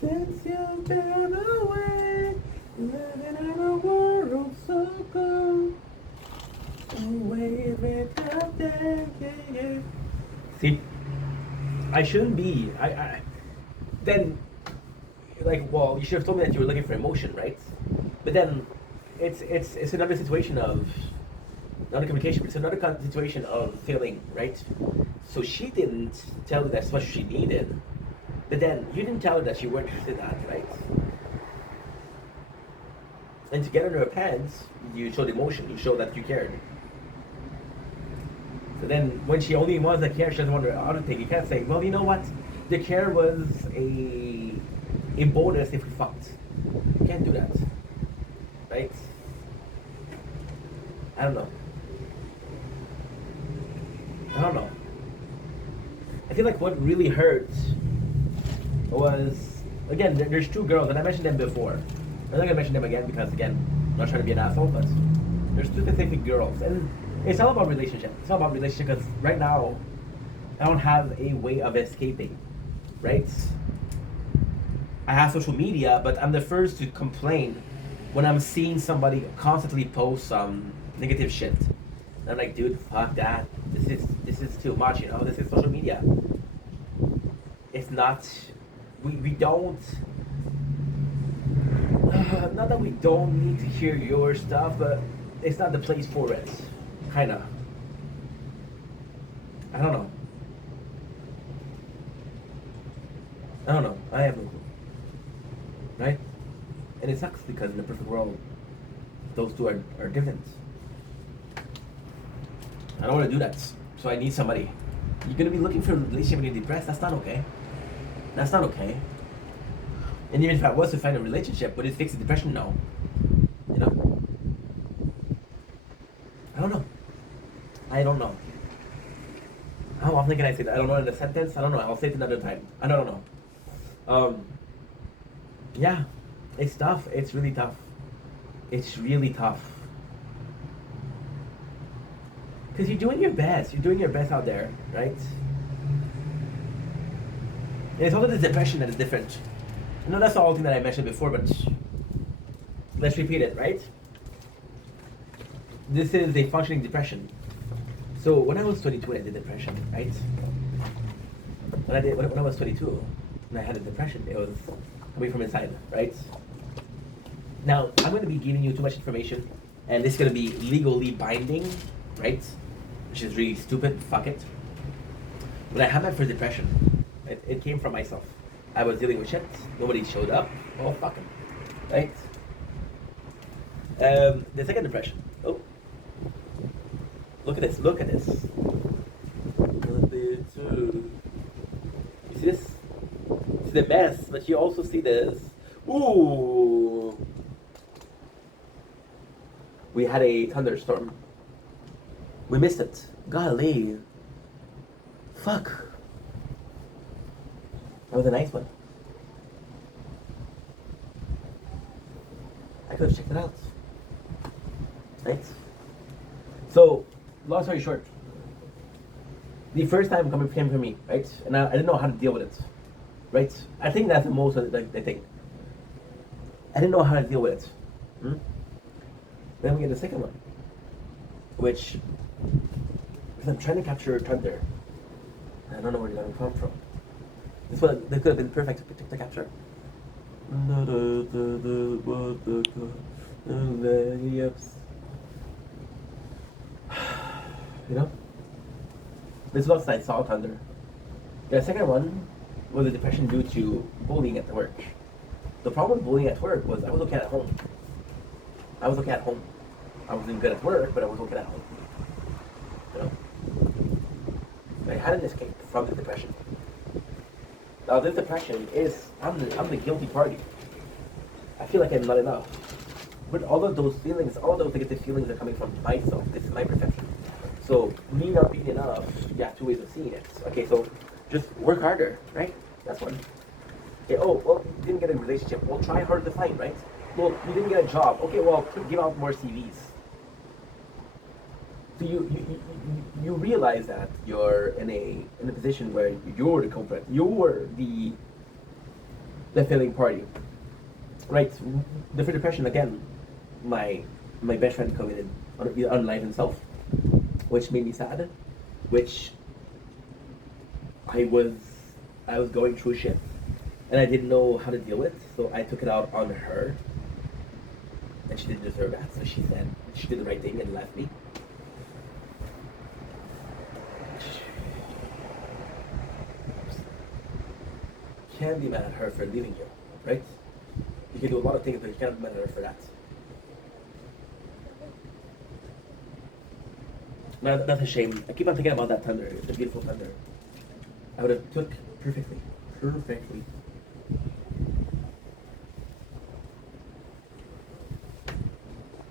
Since you've been away, living in a world so cold, waving out there, yeah, yeah. See, I shouldn't be. Then, like, well, you should have told me that you were looking for emotion, right? But then, it's another situation of not a communication. It's another situation of failing, right? So she didn't tell you that's what she needed, but then you didn't tell her that you weren't interested in that, right? And to get under her pants, you showed emotion. You showed that you cared. So then, when she only wants to care, she doesn't want the other thing. You can't say, well, you know what? The care was a bonus if we fucked. You can't do that, right? I don't know. I don't know. I feel like what really hurt was, again, there's two girls, and I mentioned them before. I'm not gonna mention them again because, again, I'm not trying to be an asshole, but there's two specific girls, and it's all about relationship. It's all about relationship because right now, I don't have a way of escaping, right? I have social media, but I'm the first to complain when I'm seeing somebody constantly post some negative shit. And I'm like, dude, fuck that. This is too much, you know. This is social media. It's not. We don't. Not that we don't need to hear your stuff, but it's not the place for it. Kinda. I don't know. I don't know. I have no clue. Right? And it sucks because in the perfect world, those two are different. I don't want to do that. So I need somebody. You're gonna be looking for a relationship when you're depressed. That's not okay. That's not okay. And even if I was to find a relationship, would it fix the depression? No. You know? I don't know. I don't know. How often can I say that? I don't know in a sentence. I don't know. I'll say it another time. I don't know. Yeah, it's tough. It's really tough. It's really tough. Because you're doing your best. You're doing your best out there, right? And it's also the depression that is different. I know that's the whole thing that I mentioned before, but let's repeat it, right? This is a functioning depression. So when I was 22, I did depression, right? When I was 22, and I had a depression, it was coming from inside, right? Now I'm going to be giving you too much information, and this is going to be legally binding, right? Which is really stupid. Fuck it. When I had my first depression, it came from myself. I was dealing with shit. Nobody showed up. Oh, fuck 'em. Right? The second depression. Oh. Look at this. Look at this. You see this? See the mess, but you also see this. Ooh. We had a thunderstorm. We missed it. Golly. Fuck. That was a nice one. I could have checked it out. Right? So, long story short, the first time came for me, right? And I didn't know how to deal with it, right? I think that's the most of the thing. I didn't know how to deal with it. Then we get the second one, which, because I'm trying to capture thunder. I don't know where it's going to come from. This could have been perfect to capture. You know? This was I saw thunder. The second one was a depression due to bullying at work. The problem with bullying at work was I was okay at home. I was okay at home. I wasn't good at work, but I was okay at home. You know? I had an escape from the depression. Now this depression is, I'm the guilty party. I feel like I'm not enough. But all of those feelings, all of those negative feelings are coming from myself. This is my perception. So me not being enough, you have two ways of seeing it. Okay, so just work harder, right? That's one. Okay, oh, well, you didn't get a relationship. Well, try harder to find, right? Well, you didn't get a job. Okay, well, give out more CVs. So you realize that you're in a position where you're the culprit. You're the feeling party. Right, the for depression again. My my best friend committed unalive himself, which made me sad. Which I was I was going through shit, and I didn't know how to deal with, so I took it out on her, and she didn't deserve that. So she said she did the right thing and left me. Can't be mad at her for leaving you, right? You can do a lot of things, but you can't be mad at her for that. Now that's a shame. I keep on thinking about that thunder. It's a beautiful thunder. I would have took perfectly, perfectly.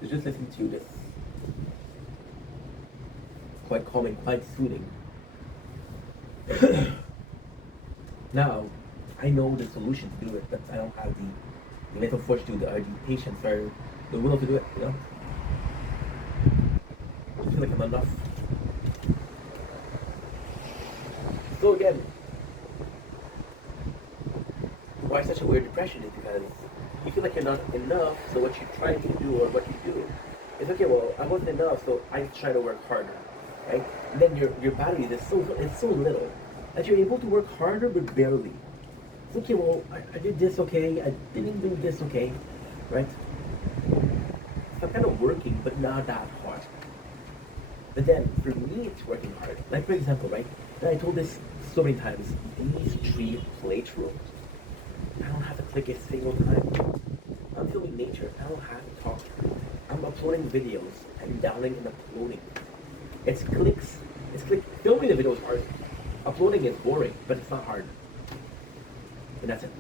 Just listening to this, quite calming, quite soothing. Now, I know the solution to do it, but I don't have the mental fortitude or the patience or the will to do it, you know? I feel like I'm enough. So again, why such a weird depression is because you feel like you're not enough, so what you try to do or what you do is okay, well, I wasn't enough, so I try to work harder. Right? And then your battery is so little that you're able to work harder but barely. It's okay, well, I did this okay, I didn't do this okay, right? So I'm kind of working, but not that hard. But then, for me, it's working hard. Like, for example, right? And I told this so many times, these 3 playthroughs, I don't have to click a single time. I'm filming nature, I don't have to talk. I'm uploading videos, I'm downloading and uploading. It's clicks. It's click. Filming the video is hard. Uploading is boring, but it's not hard. And that's it.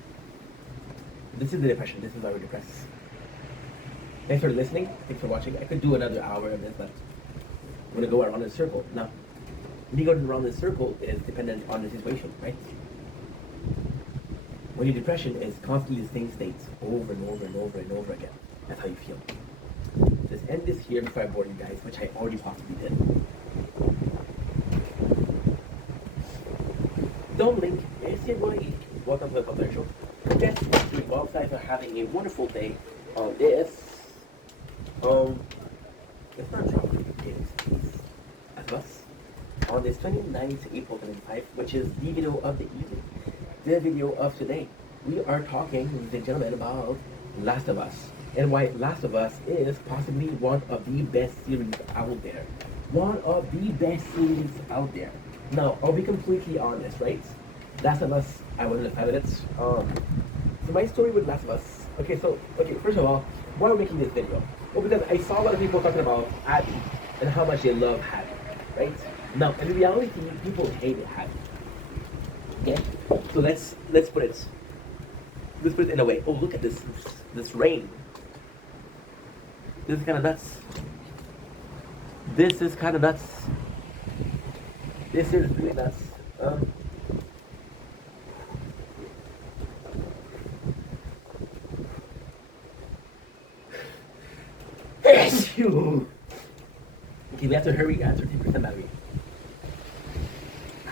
This is the depression. This is why we're depressed. Thanks for listening. Thanks for watching. I could do another hour of this, but I'm gonna go around in a circle. Now, me going around in a circle is dependent on the situation, right? When your depression is constantly the same states over and over and over and over again, that's how you feel. Let's end this here before I bore you guys, which I already possibly did. Don't link. It's your boy. Welcome to the Public Show. Just doing well. Guys are having a wonderful day on this. It's not chocolate. It's as us on this 29th April 2025, which is the video of the evening. The video of today. We are talking, ladies and gentlemen, about Last of Us. And why Last of Us is possibly one of the best series out there. One of the best series out there. Now, I'll be completely honest, right? Last of Us, I was in the 5 minutes. So my story with Last of Us. Okay, first of all, why am I making this video? Well, because I saw a lot of people talking about Abby and how much they love Abby, right? Now, in reality, people hate Abby. Okay, so let's put it in a way. Oh, look at this rain. This is kind of nuts. This is kind of nuts. This is really nuts. Okay, we have to hurry. Answer 10% battery.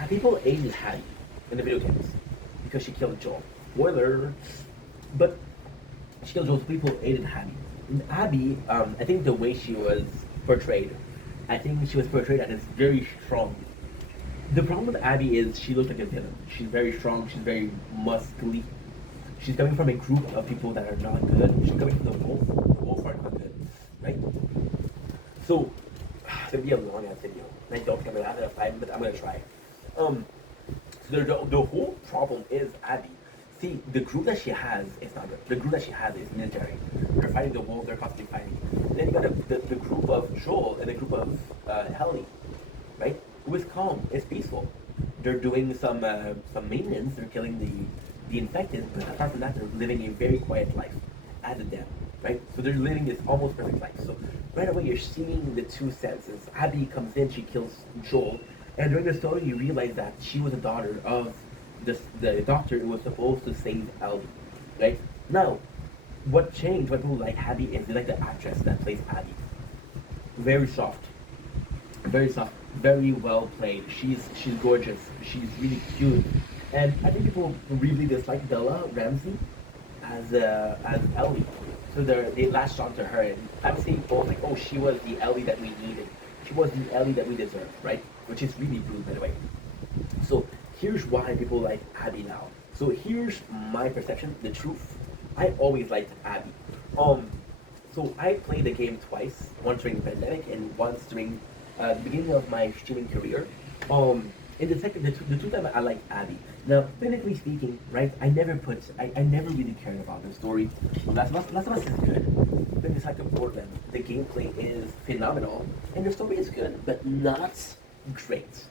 People hated Hattie in the video games because she killed Joel. Spoiler. But she killed Joel, so people hated Abby. And Abby, I think the way she was portrayed, I think she was portrayed as very strong. The problem with Abby is she looks like a villain. She's very strong, she's very muscly. She's coming from a group of people that are not good. She's coming from the wolf. The wolf are not good, right? So, it's gonna be a long ass video. I don't think I'm gonna have enough time, but I'm gonna try. So the whole problem is Abby. See, the group that she has is not good. The group that she has is military. They're fighting the wolf, they're constantly fighting. And then you got the group of Joel and the group of Ellie, right? Who is calm, it's peaceful. They're doing some maintenance, they're killing the infected, but apart from that, they're living a very quiet life as a them, right? So they're living this almost perfect life. So right away, you're seeing the two senses. Abby comes in, she kills Joel, and during the story, you realize that she was a daughter of the doctor who was supposed to save Ellie, right? Now, what changed, what people like Abby is they like the actress that plays Abby. Very soft, very well played. She's gorgeous. She's really cute, and I think people really dislike Bella Ramsey as Ellie. So they latched onto her, and I'm saying both like, oh, she was the Ellie that we needed. She was the Ellie that we deserved, right? Which is really rude, by the way. So here's why people like Abby now. So here's my perception, the truth. I always liked Abby. Um, so I played the game twice, once during the pandemic and once during the beginning of my streaming career. In the two times I liked Abby. Now, technically speaking, right? I never really cared about the story. Last of Us is good. Then it's like a Portland. The gameplay is phenomenal, and the story is good, but not great.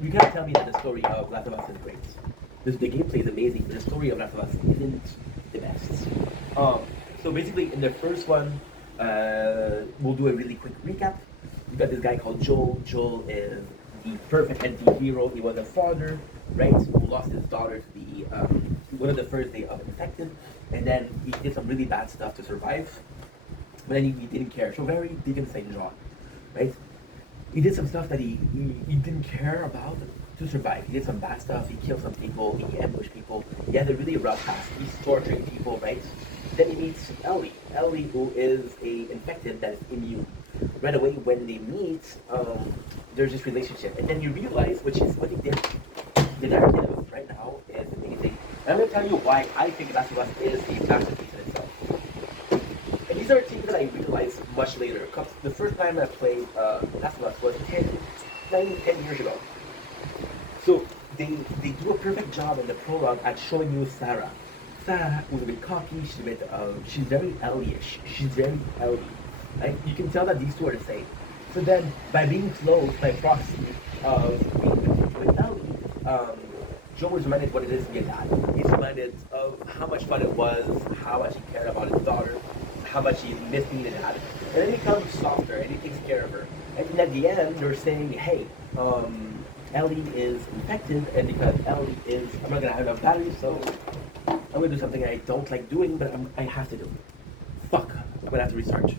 You can't tell me that the story of Last of Us is great. The gameplay is amazing, but the story of Last of Us isn't the best. Um, so basically, in the first one, we'll do a really quick recap. You got this guy called Joel. Joel is the perfect anti-hero. He was a father, right, who lost his daughter to the one of the first day of infected, and then he did some really bad stuff to survive. But then he didn't care. So very Deacon St. John, right? He did some stuff that he didn't care about to survive. He did some bad stuff. He killed some people. He ambushed people. He had a really rough past. He's torturing people, right? Then he meets Ellie. Ellie, who is a infected that is immune. Right away, when they meet, there's this relationship, and then you realize, which is what he did. The narrative right now is amazing. And I'm gonna tell you why I think Last of Us is a masterpiece in itself. And these are things that I realized much later. Because the first time I played Last of Us was 10 years ago. So they do a perfect job in the prologue at showing you Sarah. Sarah was a bit cocky. She's very Ellie-ish. She's very Ellie. Right? You can tell that these two are the same. So then, by being close, by proxy of being with Ellie, Joe was reminded what it is to be a dad. He's reminded of how much fun it was, how much he cared about his daughter, how much he missed being a dad. And then he becomes softer and he takes care of her. And then at the end, they're saying, hey, Ellie is infected, and because Ellie is, I'm not gonna have enough batteries, so I'm gonna do something I don't like doing, but I have to do. Fuck, I'm gonna have to restart.